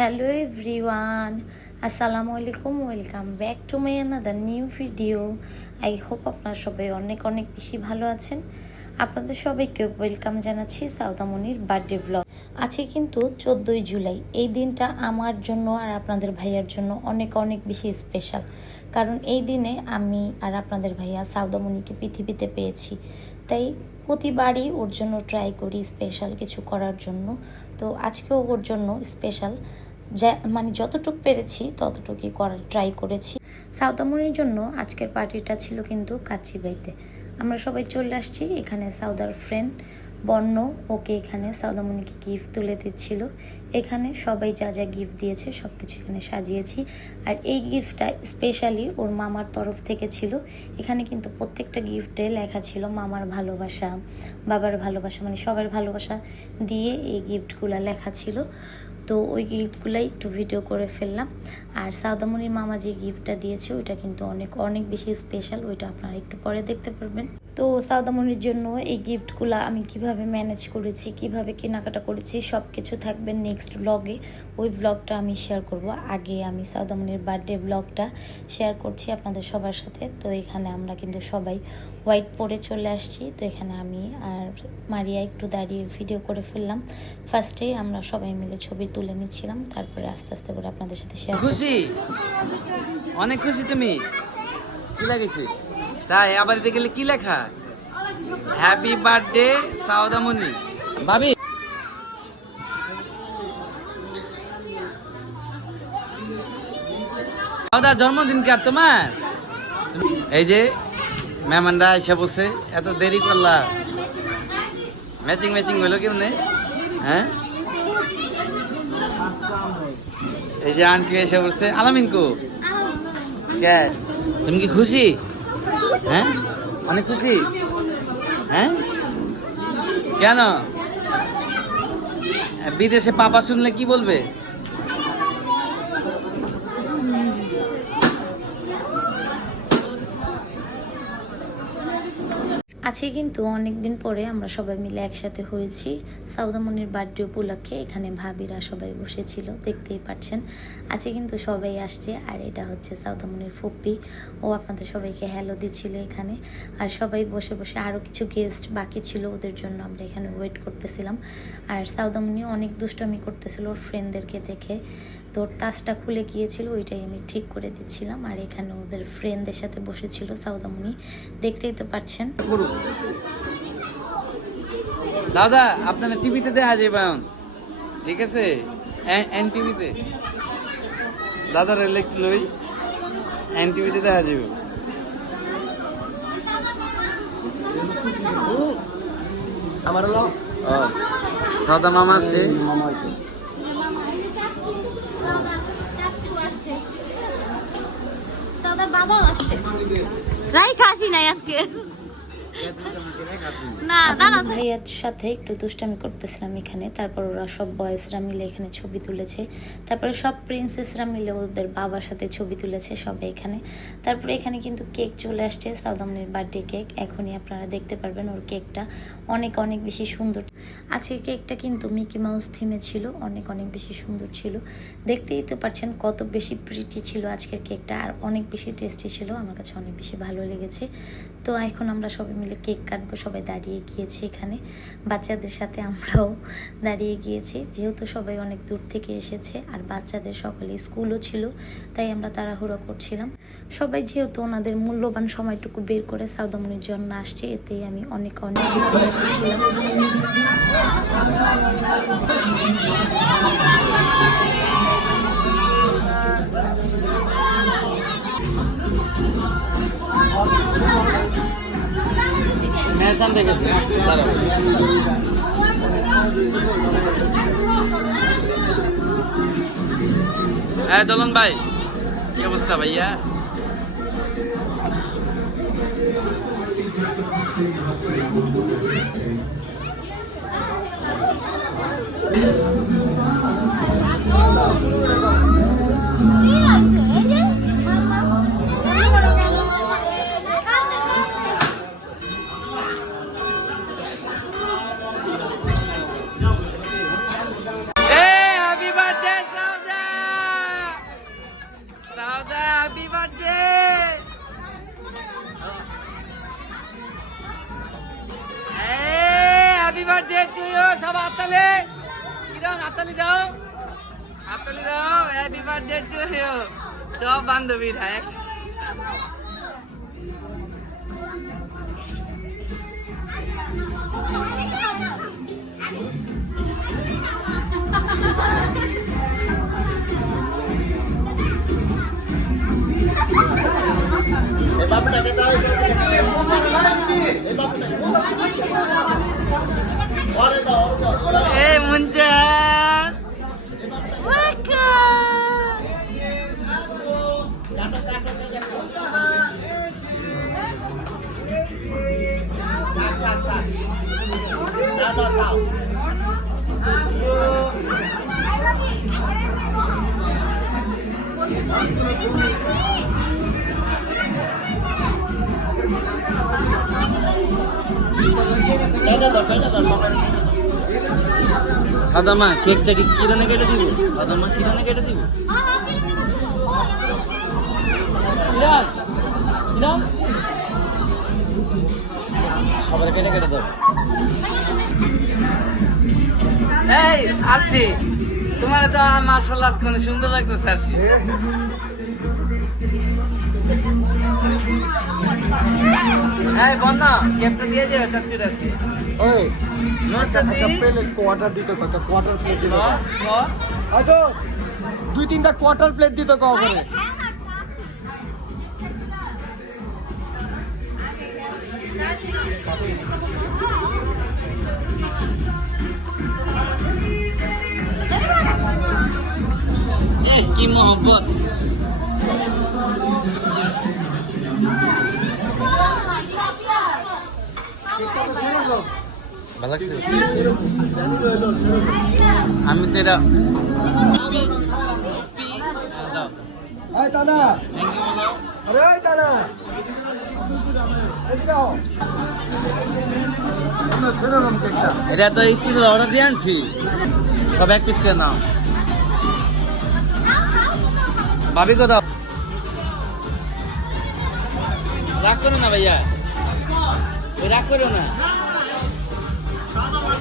Hello everyone, আসসালামু আলাইকুম। Welcome back to my another new video. I hope আপনারা সবাই অনেক অনেক বেশি ভালো আছেন। আপনাদের সবাইকে ওয়েলকাম জানাচ্ছি সাউদামণির বার্থডে ব্লগ। আছে কিন্তু 14ই জুলাই। এই দিনটা আমার জন্য আর আপনাদের ভাইয়ার জন্য অনেক অনেক বেশি স্পেশাল, কারণ এই দিনে আমি আর আপনাদের ভাইয়া সাউদামণিকে পৃথিবীতে পেয়েছি। তাই প্রতিবারই ওর জন্য ট্রাই করি স্পেশাল কিছু করার জন্য। তো আজকেও ওর জন্য স্পেশাল মানে যতটুকু পেরেছি ততটুকুই করার ট্রাই করেছি। সাউদামণির জন্য আজকের পার্টিটা ছিল কিন্তু কাচ্চিবাইতে। আমরা সবাই চলে আসছি এখানে। সাউদার ফ্রেন্ড বন্য ওকে এখানে সাউদামণিকে গিফট তুলে দিচ্ছিল। এখানে সবাই যা যা গিফট দিয়েছে সব কিছু এখানে সাজিয়েছি। আর এই গিফটটা স্পেশালি ওর মামার তরফ থেকে ছিল। এখানে কিন্তু প্রত্যেকটা গিফটে লেখা ছিল মামার ভালোবাসা, বাবার ভালোবাসা, মানে সবার ভালোবাসা দিয়ে এই গিফটগুলো লেখা ছিল। তো ওই গিফটগুলাই একটু ভিডিও করে ফেললাম। আর সাউদামণির মামা যে গিফটটা দিয়েছে ওইটা কিন্তু অনেক অনেক বেশি স্পেশাল, ওইটা আপনারা একটু পরে দেখতে পারবেন। তো সাউদামণির জন্য এই গিফটগুলো আমি কিভাবে ম্যানেজ করেছি, কিভাবে কেনাকাটা করেছি সব কিছু থাকবে নেক্সট ব্লগে। ওই ব্লগটা আমি শেয়ার করব। আগে আমি সাউদামণির বার্থডে ব্লগটা শেয়ার করছি আপনাদের সবার সাথে। তো এখানে আমরা কিন্তু সবাই হোয়াইট পরে চলে আসছি। তো এখানে আমি আর মারিয়া একটু দাঁড়িয়ে ভিডিও করে ফেললাম। ফার্স্টে আমরা সবাই মিলে ছবি তুলে নিচ্ছিলাম, তারপরে আস্তে আস্তে করে আপনাদের সাথে শেয়ার। খুশি, অনেক খুশি। তুমি কি লাগেছে? তাই আবার দিতে গেলে কি লেখা? Happy birthday Saudamini. ভাবি সাউদার জন্মদিন কি আর তোমার? এই যে মেহমানরা এসে বসে, এত দেরি করলা? ম্যাচিং ম্যাচিং হলো কেমনে? হ্যাঁ, এই যে আন্টি এসে বলছে। আলামিন কো? তুমি কি খুশি? হ্যাঁ, অনেক খুশি। হ্যাঁ, কেন? বিদেশে পাপা শুনলে কি বলবে? আজকে কিন্তু অনেকদিন পরে আমরা সবাই মিলে একসাথে হয়েছি সাউদামণির বার্থডে উপলক্ষে। এখানে ভাবিরা সবাই বসেছিল, দেখতেই পাচ্ছেন। আজকে কিন্তু সবাই আসছে। আর এটা হচ্ছে সাউদামণির ফুপ্পি, ও আপনাদের সবাইকে হ্যালো দিচ্ছিল এখানে। আর সবাই বসে বসে, আরও কিছু গেস্ট বাকি ছিল, ওদের জন্য আমরা এখানে ওয়েট করতেছিলাম। আর সাউদামণি অনেক দুষ্টামি করতেছিল ওর ফ্রেন্ডদেরকে দেখে। তো ওর তাজটা খুলে গিয়েছিল, ওইটাই আমি ঠিক করে দিচ্ছিলাম। আর এখানে ওদের ফ্রেন্ডদের সাথে বসেছিল সাউদামণি, দেখতেই তো পাচ্ছেন। দাদা আপনারা টিভিতে দেখা যাবে, ঠিক আছে? এন টিভিতে দাদার লই, এন টিভিতে দেখা যাবে। আমার হলো সাদা মামা আছে। বাবাও আসছে। রাই খাসি নাই আজকে। না দাঁড়া, ভাইয়ার সাথে একটু দুষ্টামি করতেছিলাম এখানে। তারপর ওরা সব বয়েজরা মিলে এখানে ছবি তুলেছে। তারপরে সব প্রিন্সেসরা মিলে ওদের বাবার সাথে ছবি তুলেছে সবাই এখানে। তারপরে এখানে কিন্তু কেক চলে আসছে, সাউদামণির বার্থডে কেক। এখনই আপনারা দেখতে পারবেন ওর কেকটা অনেক অনেক বেশি সুন্দর। আজকে কেকটা কিন্তু মিকি মাউস থিমে ছিল, অনেক অনেক বেশি সুন্দর ছিল। দেখতেই তো পাচ্ছেন কত বেশি প্রিটি ছিল আজকের কেকটা, আর অনেক বেশি টেস্টি ছিল। আমার কাছে অনেক বেশি ভালো লেগেছে। তো এখন আমরা সবাই মিলে কেক কাটবো, সবাই দাঁড়িয়ে গিয়েছি এখানে। বাচ্চাদের সাথে আমরাও দাঁড়িয়ে গিয়েছি, যেহেতু সবাই অনেক দূর থেকে এসেছে। আর বাচ্চাদের সকলে স্কুলও ছিল, তাই আমরা তাড়াহুড়ো করছিলাম। সবাই যেহেতু ওনাদের মূল্যবান সময়টুকু বের করে সাউদামণির জন্য আসছে, এতেই আমি অনেক অনেক বেশি হ্যাপি ছিলাম। মেলসান দেখেছি, দাঁড়াও। হ্যাঁ দলন ভাই, কি অবস্থা ভাইয়া? Hey, happy birthday, Sauda! Birthday to you, সব হাততালি। কিরণ হাততালি দাও, হাততালি দাও। Happy birthday to you. সব বান্ধবীরা একসাথে। এই মুঞ্জা সাদামা কেকটা কি কিরানে কেটে দিব? সাদামা কিরানে কেটে দিব? কিরান কিরান সবার কেটে কেটে দাও। এই আসছি, তোমার তো মার্শাল্লাহ আজকে অনেক সুন্দর লাগতেছে। আসছি এই বন্যা কেকটা দিয়ে যাবে চাকরির আজকে। ওই নোর সাথে একটা প্লেট কোয়ার্টার দিতে কত কোয়ার্টার প্লেট দিতে ল, ল। হয়তো 2-3টা কোয়ার্টার প্লেট দিতে কও করে কি মোহব্বত। ভালো লাগছে? আমি তো এটা এই দাদা আরে এই দাদা এদিকে আও আমরা সেরকম কেকটা এটা তো স্পেশাল অর্ডার দিয়ে আনছি, সব এক পিস করে নাও। ভাবি কোথাও রাগ করো না ভাইয়া, ওই রাগ করো না।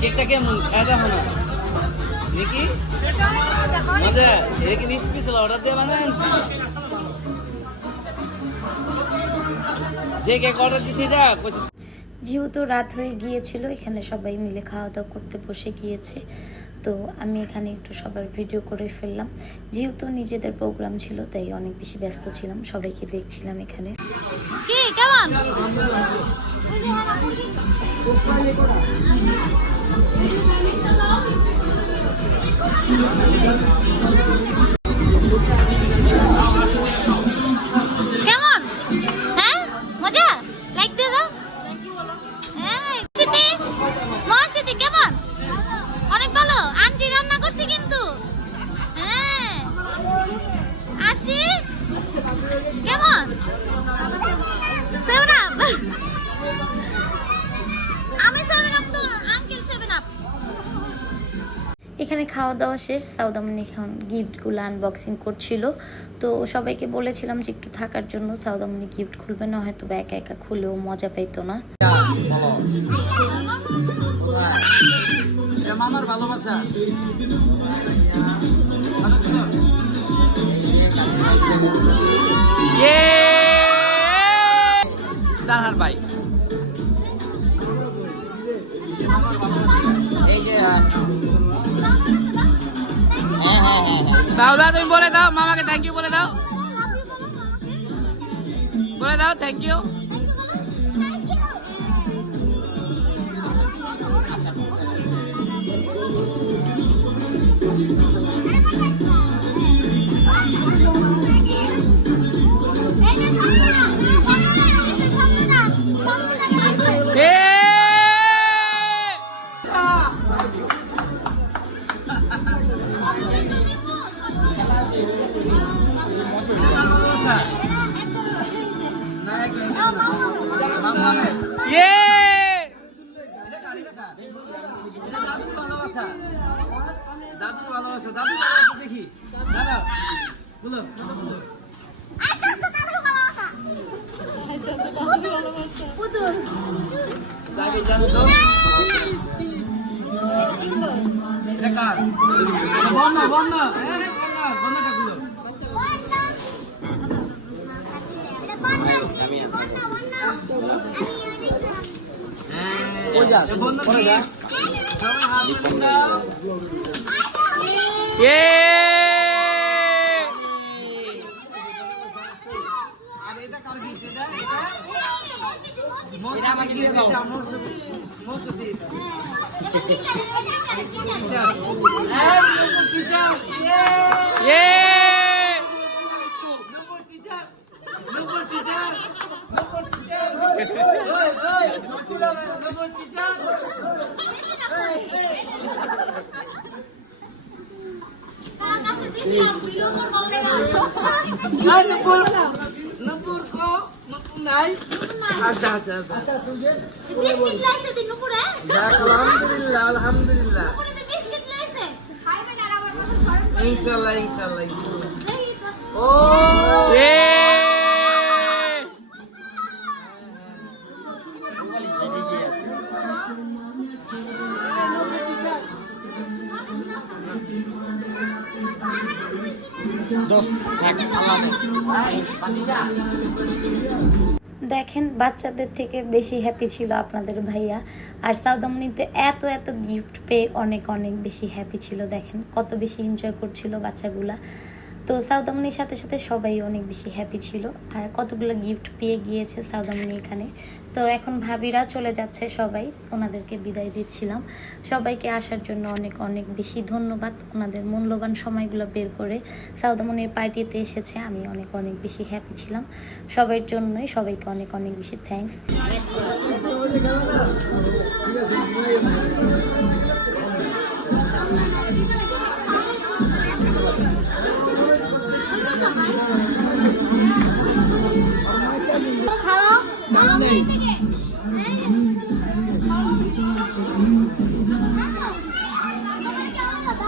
কেকটা কেমন খাওয়া দেখো না নাকি মজা? এটা কিন্তু স্পেশাল অর্ডার দিয়ে বানায় আনছি। যে কেক অর্ডার দিছি এটা যেহেতু রাত হয়ে গিয়েছিল, এখানে সবাই মিলে খাওয়া দাওয়া করতে বসে গিয়েছে। তো আমি এখানে একটু সবার ভিডিও করে ফেললাম। যেহেতু নিজেদের প্রোগ্রাম ছিল তাই অনেক বেশি ব্যস্ত ছিলাম, সবাইকে দেখছিলাম এখানে। কি কেমন? কেমন? হ্যাঁ মজা লাগতে দাও। মহাশিতি কেমন? অনেক ভালো। আন্টি রান্না করছে কিন্তু। হ্যাঁ আসি কেমন? Seven up. আমি সেভেন আপ তো আঙ্কেল সেভেন আপ। এখানে খাওয়া দাওয়া শেষ, সাউদামণি এখন গিফটগুলো আনবক্সিং করছিল। তো সবাইকে বলেছিলাম যে একটু থাকার জন্য, সাউদামণি গিফট খুলবে না, হয়তো বা একা একা খুলেও মজা পাইতো না। মামার ভালোবাসা। দাহার ভাই দাও দাও, তুমি বলে দাও মামাকে থ্যাংক ইউ বলে দাও, বলে দাও থ্যাংক ইউ। দাদুর ভালোবাসা, দাদুর ভালোবাসা দেখি। দাদা বলো, বলো। কার বন্যা বন্যা বন্যাটা খুলো বন্যা সবাই হাত তুলে দাও আর এটা কার গিফট এটা আমাকে দিয়ে দাও মৌসুদি নপুর কো নপুর নাই আচ্ছা আচ্ছা আচ্ছা বিস্কিট লাইছে দিন উপরে আলহামদুলিল্লাহ আলহামদুলিল্লাহ উপরে তো বিস্কিট লাইছে খাইবেন আর আমার কথা শরম ইনশাআল্লাহ ইনশাআল্লাহ দেখি তো ও দেখেন বাচ্চাদের থেকে বেশি হ্যাপি ছিল আপনাদের ভাইয়া। আর সাউদামণিতে এত এত গিফট পেয়ে অনেক অনেক বেশি হ্যাপি ছিল। দেখেন কত বেশি এনজয় করছিল বাচ্চাগুলা। তো সাউদামণির সাথে সাথে সবাই অনেক বেশি হ্যাপি ছিল। আর কতগুলো গিফট পেয়ে গিয়েছে সাউদামণি এখানে। তো এখন ভাবিরা চলে যাচ্ছে, সবাই ওনাদেরকে বিদায় দিচ্ছিলাম। সবাইকে আসার জন্য অনেক অনেক বেশি ধন্যবাদ। ওনাদের মূল্যবান সময়গুলো বের করে সাউদামণির পার্টিতে এসেছে, আমি অনেক অনেক বেশি হ্যাপি ছিলাম। সবার জন্যই সবাইকে অনেক অনেক বেশি থ্যাঙ্কস।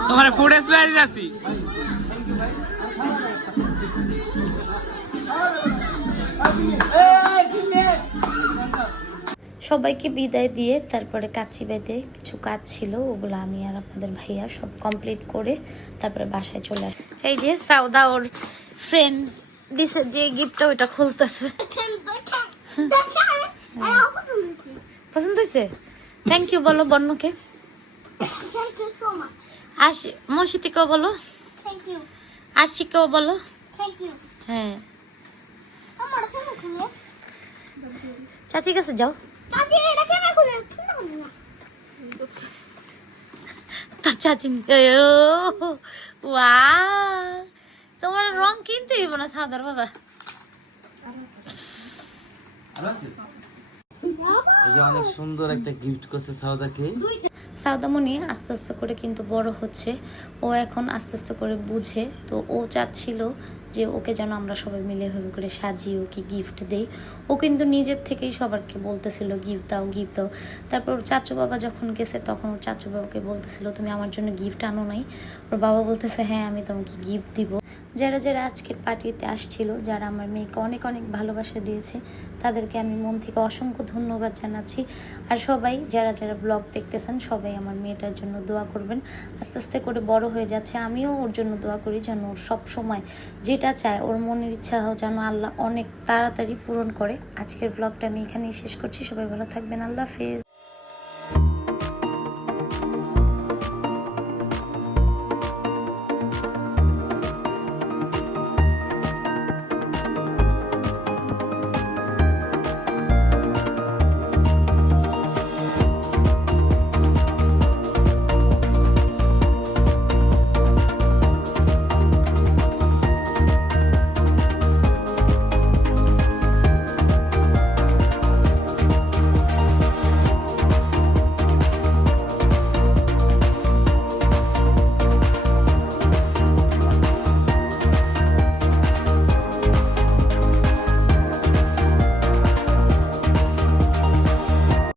তোমার ফুড স্পেয়ার আছি সবাইকে বিদায় দিয়ে তারপরে কাচ্চি বেঁধে কিছু কাজ ছিল, ওগুলো আমি আর আপনাদের ভাইয়া সব কমপ্লিট করে তারপরে বাসায় চলে আসি। এই যে সাউদা ওর ফ্রেন্ড দিছে যে গিফটটা ওটা খুলতেছে। পছন্দ হয়েছে? থ্যাংক ইউ বলো বন্যকে। Thank you so much. আর মৌসিতিকেও বলো, Thank you. আরশিকেও বলো। Thank you. হ্যাঁ, আমার কেন খুলে? চাচির কাছে যাও। চাচি এটা কেন খুলে? কেন খুলে না? তার চাচি ওয়া তোমার রং কিনতে হইব না সাদার বাবা। এই যে অনেক সুন্দর একটা গিফট করছে সাউদাকে। সাউদামণি আস্তে আস্তে করে কিন্তু বড় হচ্ছে, ও এখন আস্তে আস্তে করে বুঝে। তো ও চাচ্ছিল যে ওকে যেন আমরা সবাই মিলে এভাবে করে সাজিয়ে ওকে গিফট দেই। ও কিন্তু নিজের থেকেই সবারকে বলতেছিল গিফট দাও গিফট দাও। তারপর ওর চাচু বাবা যখন গেছে তখন ওর চাচু বাবাকে বলতেছিল তুমি আমার জন্য গিফট আনো নাই? ওর বাবা বলতেছে হ্যাঁ আমি তোমাকে গিফট দিব। যারা যারা আজকের পার্টিতে আসছিল, যারা আমার মেয়েকে অনেক অনেক ভালোবাসা দিয়েছে, তাদেরকে আমি মন থেকে অসংখ্য ধন্যবাদ জানাচ্ছি। আর সবাই যারা যারা ব্লগ দেখতেছেন সবাই আমার মেয়েটার জন্য দোয়া করবেন। আস্তে আস্তে করে বড় হয়ে যাচ্ছে, আমিও ওর জন্য দোয়া করি যেন ওর সব সময় যেটা চায় ওর মনের ইচ্ছা যেন আল্লাহ অনেক তাড়াতাড়ি পূরণ করে। আজকের ব্লগটা আমি এখানেই শেষ করছি। সবাই ভালো থাকবেন, আল্লাহ হাফেজ।